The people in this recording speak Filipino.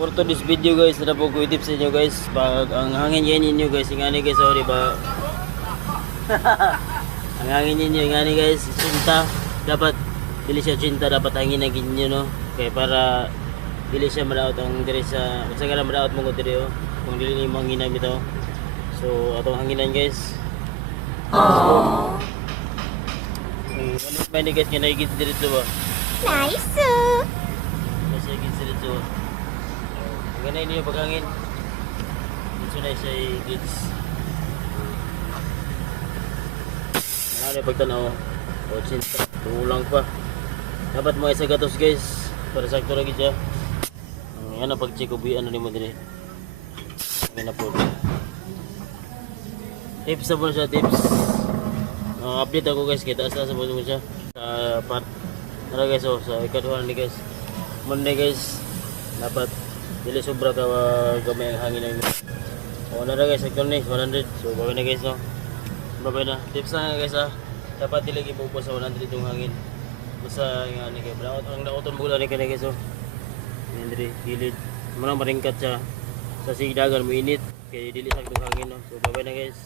For today's video guys, na po ko itip sa inyo guys. Pag ang hangin yan ninyo guys, ingani guys, sorry ba? Ang hangin ninyo, ingani guys, cinta. Dapat, dili siya cinta, dapat hangin na ginyo no. Kaya para, dili siya madaot ang diri sa, kasi nga na madaot mo ko diri oh. Kung dili ni manginam ito. So, atong hanginan guys. Aww. Ano ba ni guys, nga naigit dito ba? Nice! Nasa igit dito. Ganay niyo paghangin. Dito na siya i-gits. Marami pagtanaw. O cinta. Tulang pa. Dapat mga isa gatos guys. Para sakto lagi siya. Yan ang pag-check ubi. Ano ni mo din eh. Yan na po. Tips na po siya. Tips. Update ako guys. Kita asa sa po siya. Sa part. Tara guys. So, sa ikaduhan ni guys. Monday guys. Dapat dili sobra ka gamay ang hangin na o na guys, sector ni 100. So babay na guys no. Babay na. Tips na guys ha. Dapat dili gibubo sa 100 yung hangin. Basta nga ni kay brown ang nauton mo ni kay guys so. Hindi dili mo na maringkat siya. Sa sidagan mo init kay dili sa hangin no. So babay na guys.